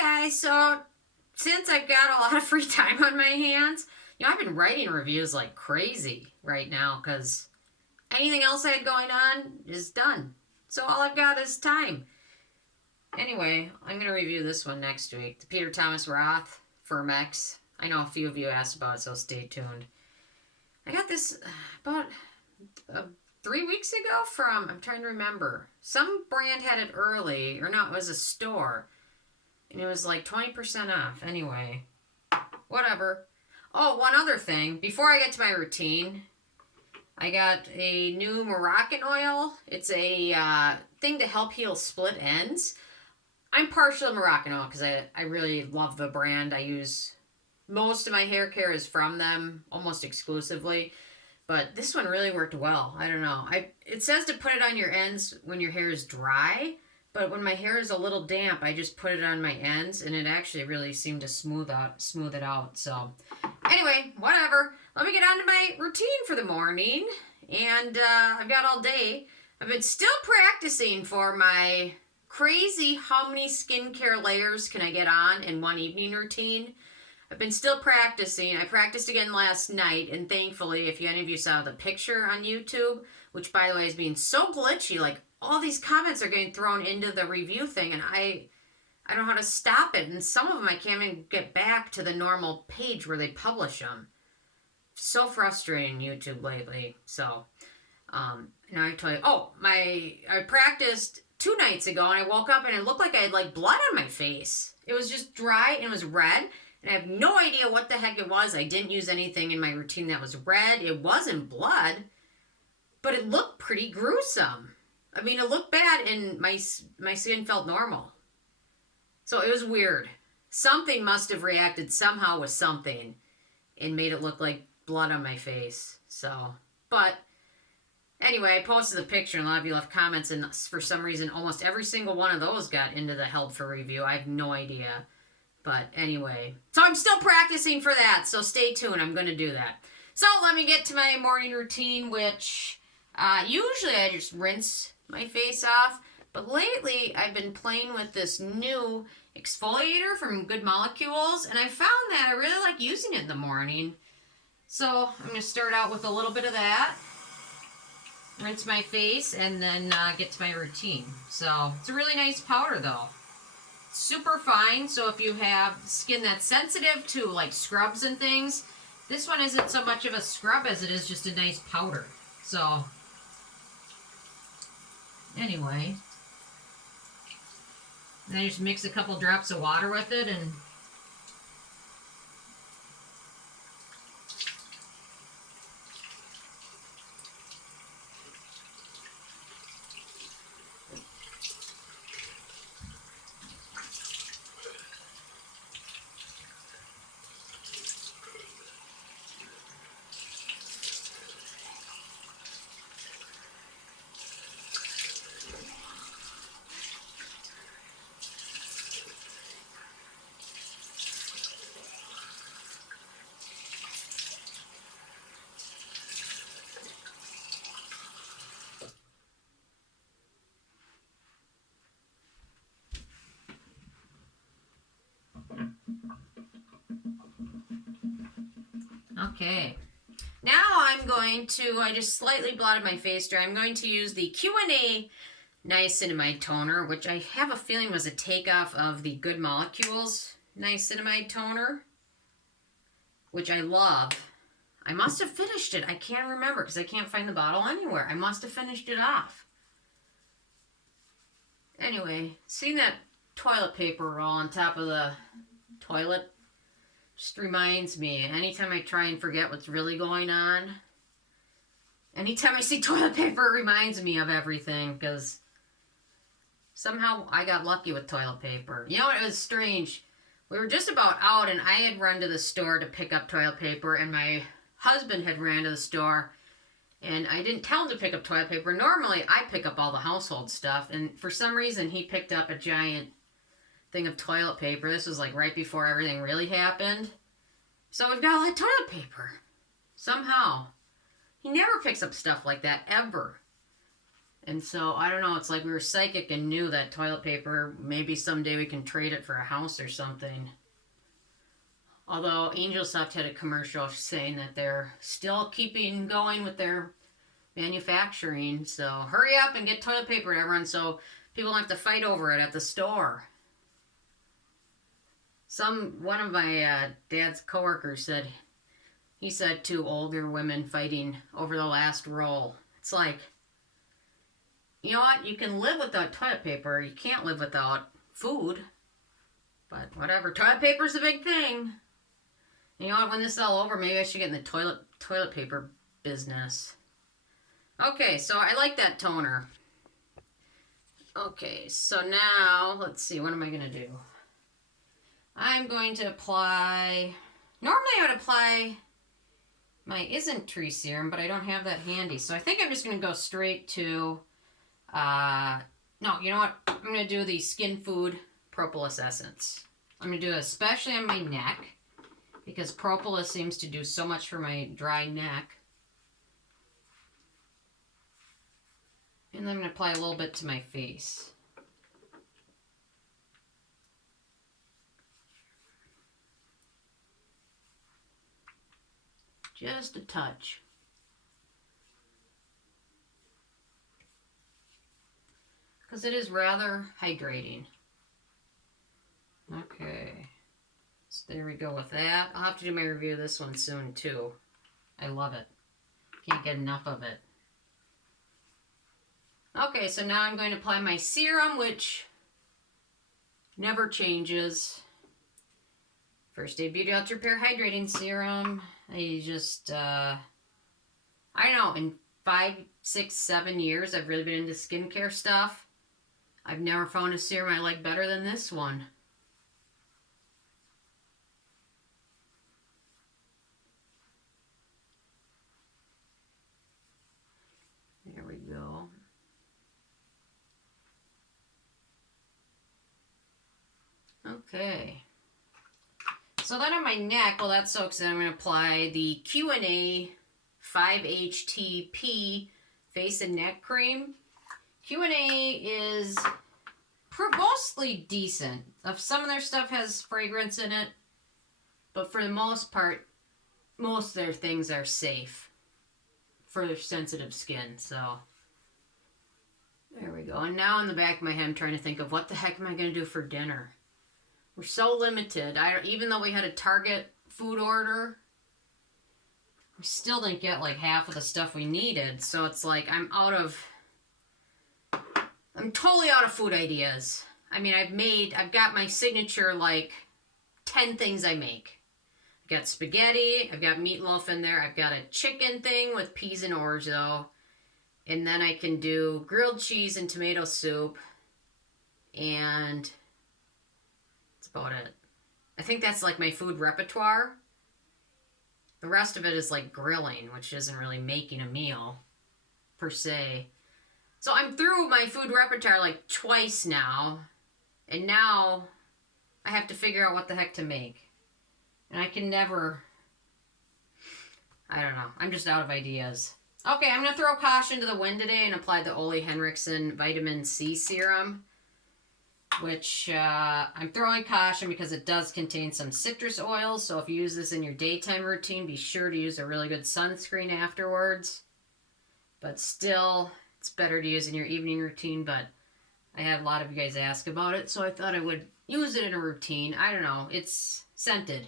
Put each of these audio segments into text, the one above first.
guys, so since I've got a lot of free time on my hands, I've been writing reviews like crazy right now because anything else I had going on is done. So all I've got is time. Anyway, I'm going to review this one next week. The Peter Thomas Roth Firmx. I know a few of you asked about it, so stay tuned. I got this about 3 weeks ago from, I'm trying to remember. Some brand had it early, or no, it was a store. And it was like 20% off. Anyway, whatever. Oh, one other thing. Before I get to my routine, I got a new Moroccan Oil. It's a thing to help heal split ends. I'm partial to Moroccan Oil because I really love the brand. I use most of my hair care is from them, almost exclusively. But this one really worked well. I don't know. It says to put it on your ends when your hair is dry. But when my hair is a little damp, I just put it on my ends, and it actually really seemed to smooth it out. So, anyway, whatever. Let me get on to my routine for the morning, and I've got all day. I've been still practicing for my crazy how many skincare layers can I get on in one evening routine. I've been still practicing. I practiced again last night, and thankfully, if any of you saw the picture on YouTube, which by the way is being so glitchy, like all these comments are getting thrown into the review thing, and I don't know how to stop it. And some of them I can't even get back to the normal page where they publish them. So frustrating YouTube lately. So, now I tell you, I practiced 2 nights ago, and I woke up and it looked like I had like blood on my face. It was just dry and it was red, and I have no idea what the heck it was. I didn't use anything in my routine that was red. It wasn't blood, but it looked pretty gruesome. I mean, it looked bad, and my skin felt normal. So it was weird. Something must have reacted somehow with something and made it look like blood on my face. So, but anyway, I posted the picture, and a lot of you left comments, and for some reason, almost every single one of those got into the held for review. I have no idea. But anyway, so I'm still practicing for that, so stay tuned. I'm going to do that. So let me get to my morning routine, which usually I just rinse my face off, but lately I've been playing with this new exfoliator from Good Molcules, and I found that I really like using it in the morning. So I'm going to start out with a little bit of that, rinse my face, and then get to my routine. So it's a really nice powder though. Super fine, so if you have skin that's sensitive to like scrubs and things, this one isn't so much of a scrub as it is just a nice powder. So anyway, then I just mix a couple drops of water with it and okay. Now I'm going to, I just slightly blotted my face dry. I'm going to use the Q&A Niacinamide Toner, which I have a feeling was a takeoff of the Good Molcules Niacinamide Toner, which I love. I must have finished it. I can't remember because I can't find the bottle anywhere. I must have finished it off. Anyway, seeing that toilet paper roll on top of the toilet just reminds me, anytime I try and forget what's really going on, anytime I see toilet paper, it reminds me of everything, because somehow I got lucky with toilet paper. You know what, it was strange. We were just about out, and I had run to the store to pick up toilet paper, and my husband had ran to the store, and I didn't tell him to pick up toilet paper. Normally, I pick up all the household stuff, and for some reason, he picked up a giant thing of toilet paper. This was like right before everything really happened. So we've got a lot of toilet paper. Somehow. He never picks up stuff like that, ever. And so, I don't know, it's like we were psychic and knew that toilet paper, maybe someday we can trade it for a house or something. Although Angel Soft had a commercial saying that they're still keeping going with their manufacturing. So hurry up and get toilet paper, everyone, so people don't have to fight over it at the store. One of my dad's coworkers said, he said 2 older women fighting over the last roll. It's like, you know what? You can live without toilet paper. You can't live without food. But whatever. Toilet paper's a big thing. You know what? When this is all over, maybe I should get in the toilet paper business. Okay, so I like that toner. Okay, so now, let's see. What am I going to do? I'm going to apply... Normally I would apply my Isn't-Tree serum, but I don't have that handy. So I think I'm just going to go straight to... no, you know what? I'm going to do the Skinfood Propolis Essence. I'm going to do it especially on my neck, because Propolis seems to do so much for my dry neck. And then I'm going to apply a little bit to my face. Just a touch. Because it is rather hydrating. Okay. So there we go with that. I'll have to do my review of this one soon too. I love it. Can't get enough of it. Okay, so now I'm going to apply my serum, which never changes. First Day Beauty Ultra Pure Hydrating Serum. I just, I don't know, in 5, 6, 7 years, I've really been into skincare stuff. I've never found a serum I like better than this one. There we go. Okay. So then on my neck, well, that's so exciting. I'm going to apply the Q&A 5-HTP Face and Neck Cream. Q&A is mostly decent. Some of their stuff has fragrance in it, but for the most part, most of their things are safe for sensitive skin. So there we go. And now on the back of my head, I'm trying to think of what the heck am I going to do for dinner. We're so limited. Even though we had a Target food order, we still didn't get like half of the stuff we needed. So it's like I'm totally out of food ideas. I mean, I've got my signature like 10 things I make. I've got spaghetti, I've got meatloaf in there, I've got a chicken thing with peas and orzo, and then I can do grilled cheese and tomato soup, and about it. I think that's like my food repertoire. The rest of it is like grilling, which isn't really making a meal per se. So I'm through my food repertoire like twice now, and now I have to figure out what the heck to make. And I can never, I don't know, I'm just out of ideas. Okay, I'm going to throw caution to the wind today and apply the OleHenricksen Vitamin C Serum, which I'm throwing caution because it does contain some citrus oils. So if you use this in your daytime routine, be sure to use a really good sunscreen afterwards. But still, it's better to use in your evening routine. But I had a lot of you guys ask about it, so I thought I would use it in a routine. I don't know. It's scented.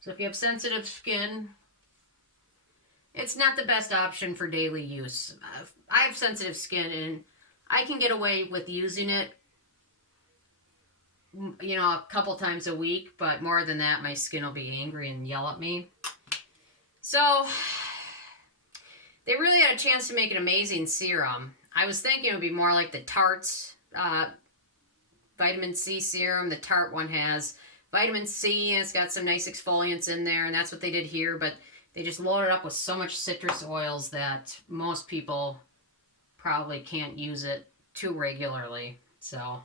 So if you have sensitive skin, it's not the best option for daily use. I have sensitive skin, and I can get away with using it, you know, a couple times a week, but more than that, my skin will be angry and yell at me. So they really had a chance to make an amazing serum. I was thinking it would be more like the Tarte's vitamin C serum. The Tarte one has vitamin C, and it's got some nice exfoliants in there, and that's what they did here, but they just loaded up with so much citrus oils that most people probably can't use it too regularly. So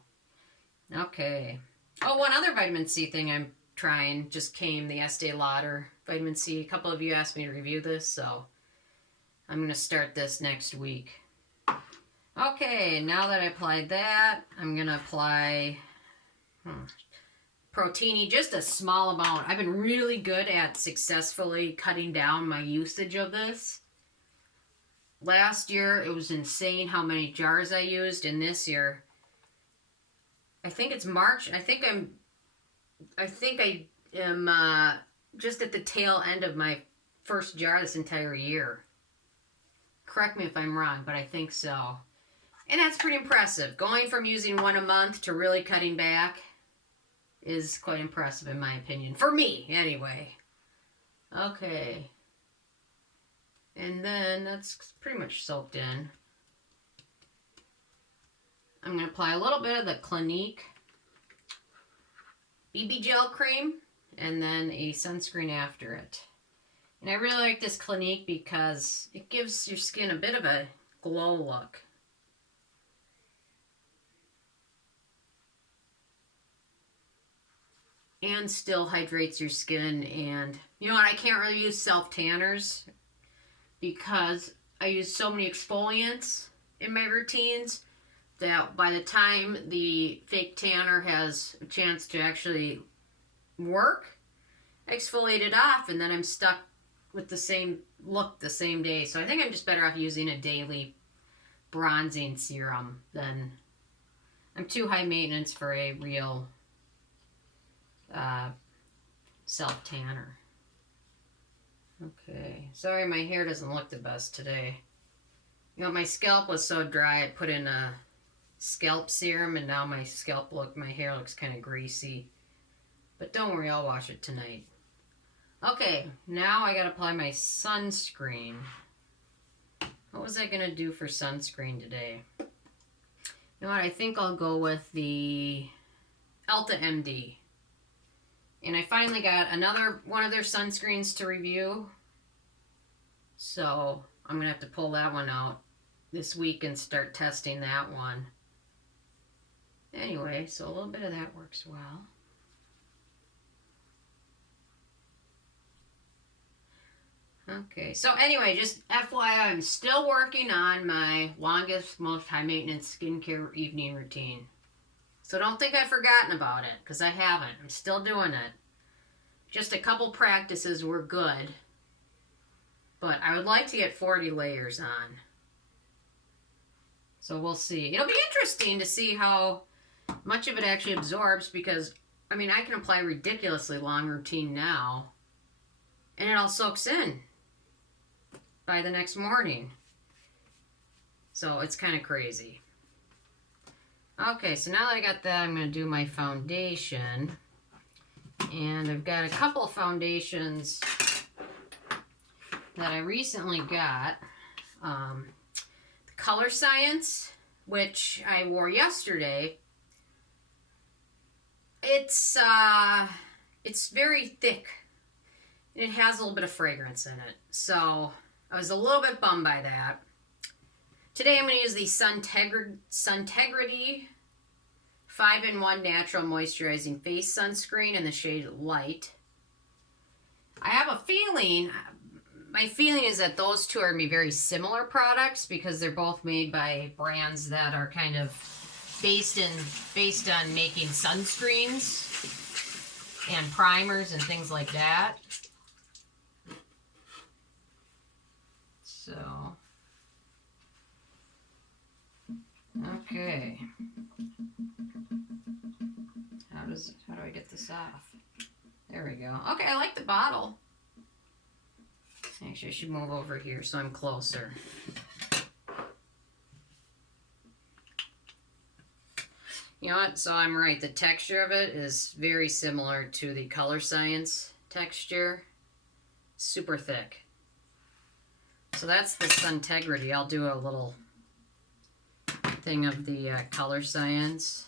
okay. Oh, one other vitamin C thing I'm trying just came, the Estee Lauder vitamin C. A couple of you asked me to review this, so I'm going to start this next week. Okay, now that I applied that, I'm going to apply Protini, just a small amount. I've been really good at successfully cutting down my usage of this. Last year, it was insane how many jars I used, and this year, I think it's March. I think I am just at the tail end of my first jar this entire year. Correct me if I'm wrong, but I think so. And that's pretty impressive. Going from using one a month to really cutting back is quite impressive in my opinion. For me, anyway. Okay. And then that's pretty much soaked in. I'm going to apply a little bit of the Clinique BB Gel Cream and then a sunscreen after it. And I really like this Clinique because it gives your skin a bit of a glow look. And still hydrates your skin. And you know what, I can't really use self-tanners because I use so many exfoliants in my routines that by the time the fake tanner has a chance to actually work, I exfoliate it off and then I'm stuck with the same look the same day. So I think I'm just better off using a daily bronzing serum than... I'm too high maintenance for a real self-tanner. Okay, sorry my hair doesn't look the best today. You know, my scalp was so dry, I put in a scalp serum and now my hair looks kind of greasy. But don't worry, I'll wash it tonight. Okay, now I gotta apply my sunscreen. What was I gonna do for sunscreen today? You know what, I think I'll go with the EltaMD. And I finally got another one of their sunscreens to review. So I'm going to have to pull that one out this week and start testing that one. Anyway, so a little bit of that works well. Okay, so anyway, just FYI, I'm still working on my longest, most high maintenance skincare evening routine. So don't think I've forgotten about it, because I haven't. I'm still doing it. Just a couple practices were good. But I would like to get 40 layers on. So we'll see. It'll be interesting to see how much of it actually absorbs, because, I mean, I can apply a ridiculously long routine now, and it all soaks in by the next morning. So it's kind of crazy. Okay, so now that I got that, I'm going to do my foundation. And I've got a couple of foundations that I recently got. The ColorScience, which I wore yesterday. It's very thick. And it has a little bit of fragrance in it. So I was a little bit bummed by that. Today I'm going to use the Suntegrity 5-in-1 Natural Moisturizing Face Sunscreen in the shade Light. I have a feeling, my feeling is that those two are going to be very similar products because they're both made by brands that are kind of based on making sunscreens and primers and things like that. So, okay. How do I get this off? There we go. Okay, I like the bottle. Actually, I should move over here so I'm closer. You know what? So I'm right. The texture of it is very similar to the ColorScience texture. Super thick. So that's the Suntegrity. I'll do a little thing of the ColorScience.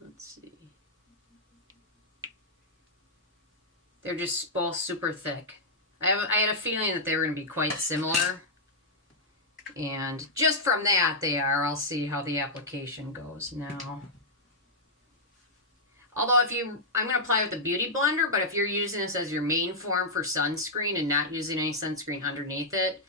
Let's see. They're just both super thick. I had a feeling that they were going to be quite similar. And just from that, they are. I'll see how the application goes now. Although I'm going to apply with a beauty blender, but if you're using this as your main form for sunscreen and not using any sunscreen underneath it,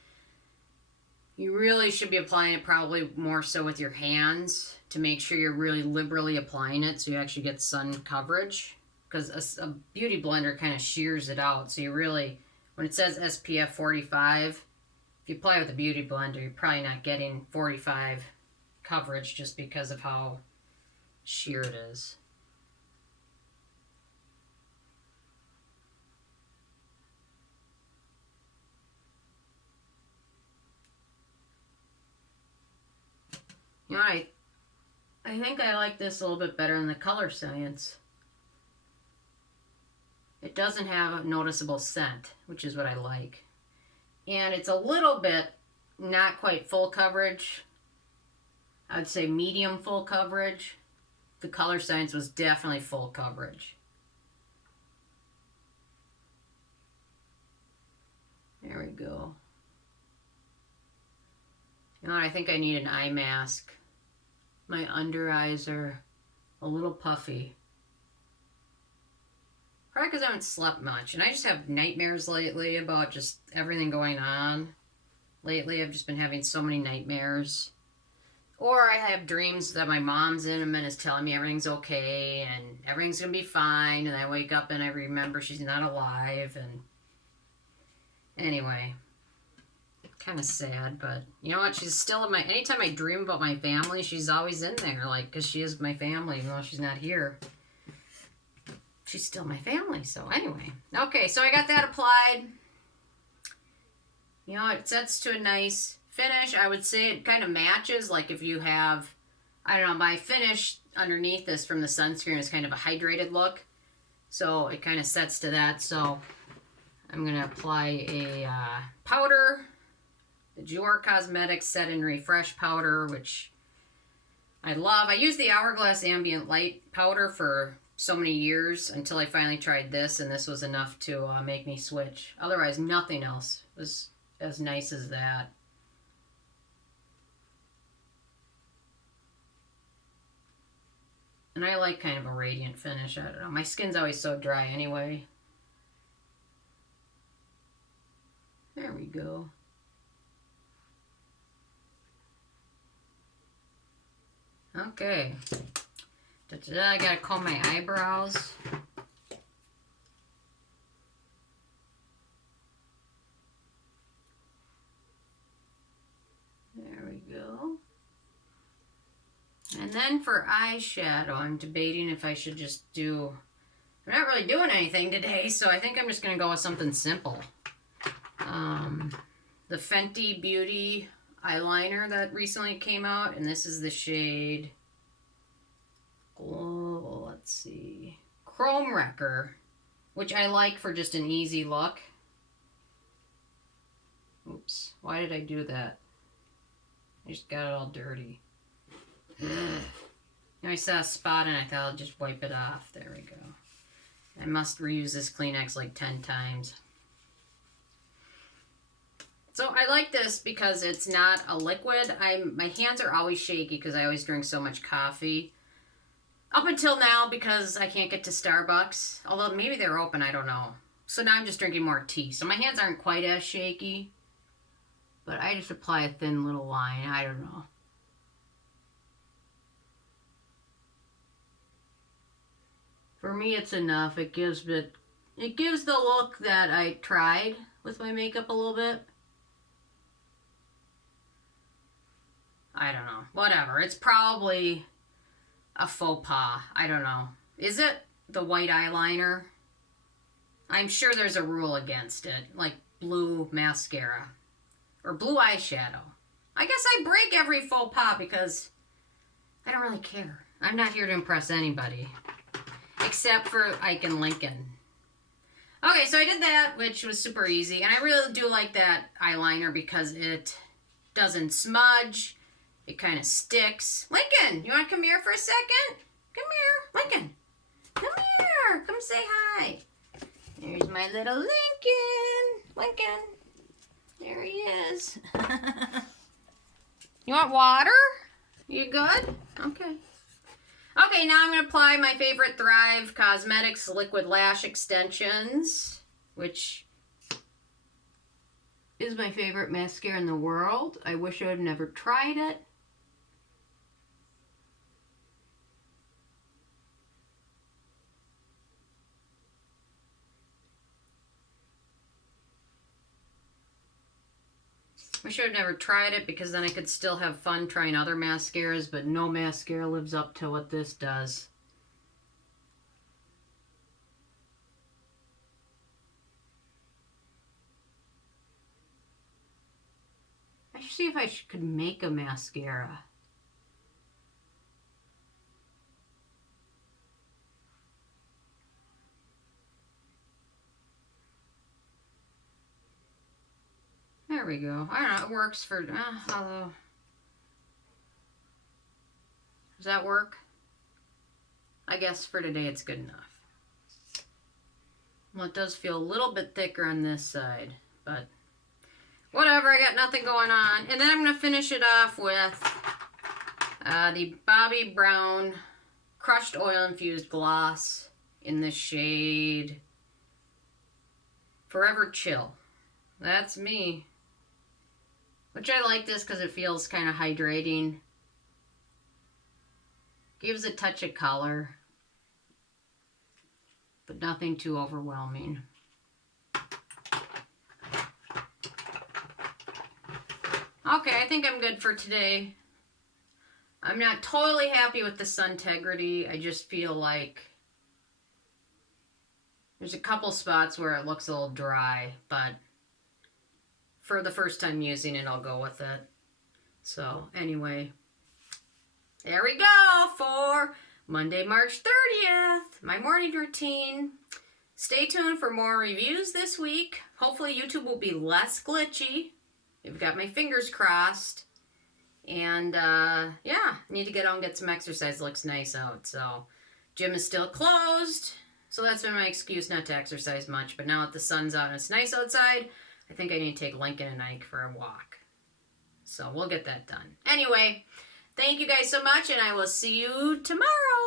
You really should be applying it probably more so with your hands to make sure you're really liberally applying it so you actually get sun coverage. Because a beauty blender kind of shears it out. So you really, when it says SPF 45, if you apply with a beauty blender, you're probably not getting 45 coverage just because of how sheer it is. You know, I think I like this a little bit better than the ColorScience. It doesn't have a noticeable scent, which is what I like. And it's a little bit not quite full coverage. I would say medium full coverage. The ColorScience was definitely full coverage. There we go. You know what? I think I need an eye mask. My under eyes are a little puffy. Probably because I haven't slept much. And I just have nightmares lately about just everything going on. Lately, I've just been having so many nightmares. Or I have dreams that my mom's in them and is telling me everything's okay and everything's going to be fine. And I wake up and I remember she's not alive. And anyway, kind of sad. But you know what? She's still in my... Anytime I dream about my family, she's always in there. Like, because she is my family, even though she's not here. She's still my family. So anyway. Okay, so I got that applied. You know, it sets to a nice finish. I would say it kind of matches, like if you have, I don't know, my finish underneath this from the sunscreen is kind of a hydrated look. So it kind of sets to that. So I'm going to apply a powder, the Jouer Cosmetics Set and Refresh Powder, which I love. I used the Hourglass Ambient Light powder for so many years until I finally tried this, and this was enough to make me switch. Otherwise, nothing else was as nice as that. And I like kind of a radiant finish. I don't know. My skin's always so dry anyway. There we go. Okay. Da-da-da, I gotta comb my eyebrows. There we go. And then for eyeshadow, I'm debating if I should just do... I'm not really doing anything today, so I think I'm just going to go with something simple. The Fenty Beauty eyeliner that recently came out, and this is the shade... Oh, let's see... Chrome Wrecker, which I like for just an easy look. Oops, why did I do that? I just got it all dirty. I saw a spot and I thought I'll just wipe it off. There we go. I must reuse this Kleenex like 10 times. So I like this because it's not a liquid. My hands are always shaky because I always drink so much coffee. Up until now because I can't get to Starbucks. Although maybe they're open, I don't know. So now I'm just drinking more tea. So my hands aren't quite as shaky. But I just apply a thin little line. I don't know. For me, it's enough. It gives the look that I tried with my makeup a little bit. I don't know. Whatever. It's probably a faux pas. I don't know. Is it the white eyeliner? I'm sure there's a rule against it. Like blue mascara. Or blue eyeshadow. I guess I break every faux pas because I don't really care. I'm not here to impress anybody. Except for Ike and Lincoln. Okay, so I did that, which was super easy. And I really do like that eyeliner because it doesn't smudge. It kind of sticks. Lincoln, you want to come here for a second? Come here. Lincoln, come here. Come say hi. There's my little Lincoln. Lincoln. There he is. You want water? You good? Okay. Okay, now I'm going to apply my favorite Thrive Causemetics Liquid Lash Extensions, which is my favorite mascara in the world. I wish I had never tried it. Wish I had never tried it because then I could still have fun trying other mascaras, but no mascara lives up to what this does. I should see if I could make a mascara. There we go. I don't know. It works for... although... Does that work? I guess for today it's good enough. Well, it does feel a little bit thicker on this side, but whatever. I got nothing going on. And then I'm going to finish it off with the Bobbi Brown Crushed Oil Infused Gloss in the shade Forever Chill. That's me. Which I like this because it feels kind of hydrating. Gives a touch of color. But nothing too overwhelming. Okay, I think I'm good for today. I'm not totally happy with the Suntegrity. I just feel like there's a couple spots where it looks a little dry, but for the first time using it, I'll go with it. So, anyway, there we go for Monday, March 30th, my morning routine. Stay tuned for more reviews this week. Hopefully YouTube will be less glitchy. I've got my fingers crossed. And, yeah, need to get out and get some exercise. It looks nice out. So, gym is still closed. So that's been my excuse not to exercise much. But now that the sun's out and it's nice outside, I think I need to take Lincoln and Ike for a walk. So we'll get that done. Anyway, thank you guys so much, and I will see you tomorrow.